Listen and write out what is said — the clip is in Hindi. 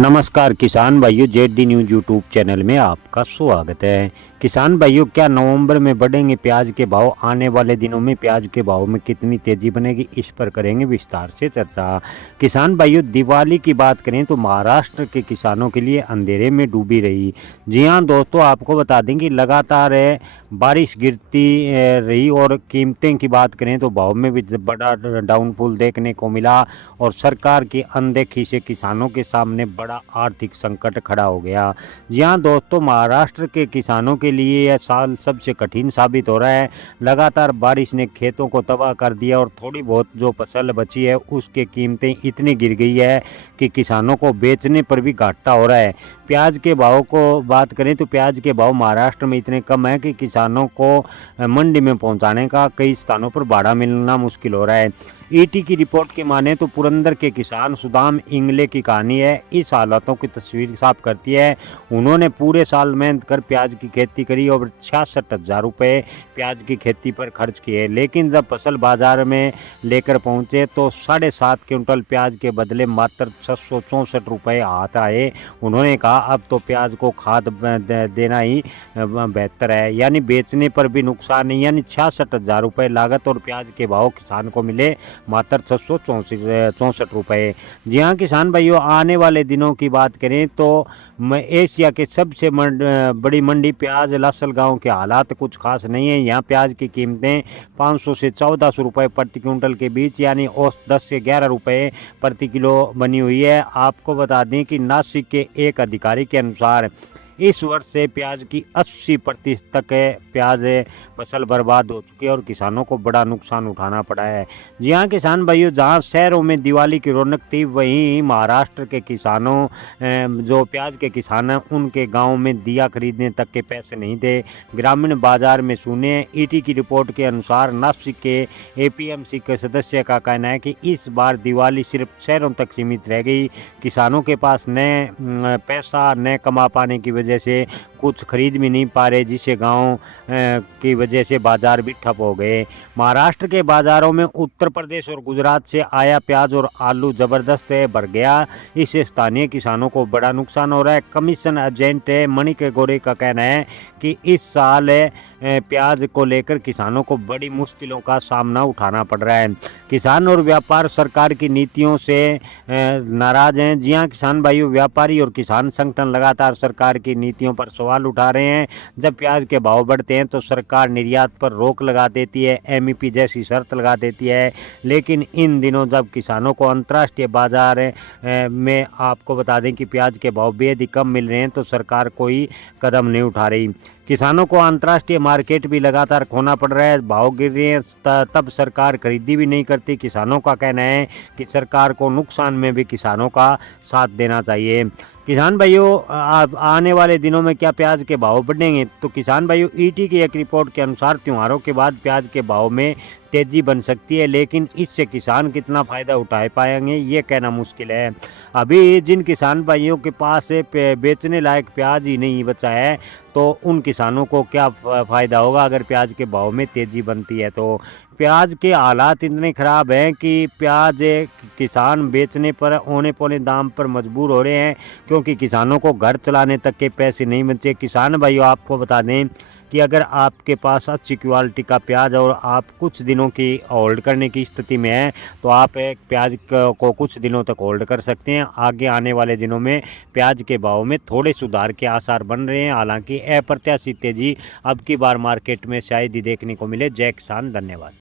नमस्कार किसान भाइयों, जेडी न्यूज यूट्यूब चैनल में आपका स्वागत है। किसान भाइयों, क्या नवंबर में बढ़ेंगे प्याज के भाव? आने वाले दिनों में प्याज के भाव में कितनी तेजी बनेगी, इस पर करेंगे विस्तार से चर्चा। किसान भाइयों, दिवाली की बात करें तो महाराष्ट्र के किसानों के लिए अंधेरे में डूबी रही। जी हाँ दोस्तों, आपको बता दें कि लगातार बारिश गिरती रही और कीमतें की बात करें तो भाव में भी बड़ा डाउनफॉल देखने को मिला और सरकार की अनदेखी से किसानों के सामने बड़ा आर्थिक संकट खड़ा हो गया। जी हाँ दोस्तों, महाराष्ट्र के किसानों के लिए यह साल सबसे कठिन साबित हो रहा है। लगातार बारिश ने खेतों को तबाह कर दिया और थोड़ी बहुत जो फसल बची है उसके कीमतें इतनी गिर गई है कि किसानों को बेचने पर भी घाटा हो रहा है। प्याज के भाव को बात करें तो प्याज के भाव महाराष्ट्र में इतने कम है कि किसानों को मंडी में पहुंचाने का कई स्थानों पर भाड़ा मिलना मुश्किल हो रहा है। ईटी की रिपोर्ट के माने तो पुरंदर के किसान सुदाम इंगले की कहानी है। इस हालातों की तस्वीर साफ करती है। उन्होंने पूरे साल मेहनत कर प्याज की खेती करी और 66,000 रुपये प्याज की खेती पर खर्च किए, लेकिन जब फसल बाजार में लेकर पहुंचे तो 7.5 क्विंटल प्याज के बदले मात्र 664 रुपये हाथ आए। उन्होंने कहा अब तो प्याज को खाद देना ही बेहतर है, यानी बेचने पर भी नुकसान नहीं। यानी 66,000 रुपये लागत और प्याज के भाव किसान को मिले मात्र 664 रुपये। जी हाँ किसान भाइयों, आने वाले दिनों की बात करें तो एशिया के सबसे बड़ी मंडी प्याज लासलगांव के हालात कुछ खास नहीं है। यहाँ प्याज की कीमतें 500 से 1400 रुपये प्रति क्विंटल के बीच, यानी औसत 10 से 11 रुपये प्रति किलो बनी हुई है। आपको बता दें कि नासिक के एक अधिकारी के अनुसार इस वर्ष से प्याज की 80% तक प्याज फसल बर्बाद हो चुकी है और किसानों को बड़ा नुकसान उठाना पड़ा है। जी हाँ किसान भाइयों, जहाँ शहरों में दिवाली की रौनक थी वहीं महाराष्ट्र के किसानों जो प्याज के किसान हैं उनके गांव में दिया खरीदने तक के पैसे नहीं थे। ग्रामीण बाजार में सुने। ईटी की रिपोर्ट के अनुसार नासिक के एपीएमसी के सदस्य का कहना है कि इस बार दिवाली सिर्फ शहरों तक सीमित रह गई। किसानों के पास न पैसा न कमा पाने की वजह से कुछ खरीद भी नहीं पा रहे, जिससे गांव की वजह से बाजार भी ठप हो गए। महाराष्ट्र के बाजारों में उत्तर प्रदेश और गुजरात से आया प्याज और आलू जबरदस्त भर गया। इससे स्थानीय किसानों को बड़ा नुकसान हो रहा है। कमीशन एजेंट मणिक गोरे का कहना है कि इस साल प्याज को लेकर किसानों को बड़ी मुश्किलों का सामना उठाना पड़ रहा है। किसान और व्यापार सरकार की नीतियों से नाराज हैं। जी हाँ किसान भाइयों, व्यापारी और किसान संगठन लगातार सरकार की नीतियों पर सवाल उठा रहे हैं। जब प्याज के भाव बढ़ते हैं तो सरकार निर्यात पर रोक लगा देती है, एमईपी जैसी शर्त लगा देती है, लेकिन इन दिनों जब किसानों को अंतर्राष्ट्रीय बाजार में आपको बता दें कि प्याज के भाव बेहद ही कम मिल रहे हैं तो सरकार कोई कदम नहीं उठा रही। किसानों को अंतर्राष्ट्रीय मार्केट भी लगातार खोना पड़ रहा है, भाव गिर रहे हैं तब सरकार खरीदी भी नहीं करती। किसानों का कहना है कि सरकार को नुकसान में भी किसानों का साथ देना चाहिए। किसान भाइयों, आने वाले दिनों में क्या प्याज के भाव बढ़ेंगे? तो किसान भाइयों, ईटी की एक रिपोर्ट के अनुसार त्योहारों के बाद प्याज के भाव में तेजी बन सकती है, लेकिन इससे किसान कितना फ़ायदा उठा पाएंगे ये कहना मुश्किल है। अभी जिन किसान भाइयों के पास बेचने लायक प्याज ही नहीं बचा है तो उन किसानों को क्या फ़ायदा होगा अगर प्याज के भाव में तेज़ी बनती है। तो प्याज के हालात इतने ख़राब हैं कि प्याज किसान बेचने पर औने पौने दाम पर मजबूर हो रहे हैं, क्योंकि किसानों को घर चलाने तक के पैसे नहीं बचे। किसान भाइयों, आपको बता दें कि अगर आपके पास अच्छी क्वालिटी का प्याज और आप कुछ दिनों की होल्ड करने की स्थिति में हैं तो आप एक प्याज को कुछ दिनों तक होल्ड कर सकते हैं। आगे आने वाले दिनों में प्याज के भाव में थोड़े सुधार के आसार बन रहे हैं, हालांकि अप्रत्याशित तेजी अब की बार मार्केट में शायद ही देखने को मिले। जय किसान, धन्यवाद।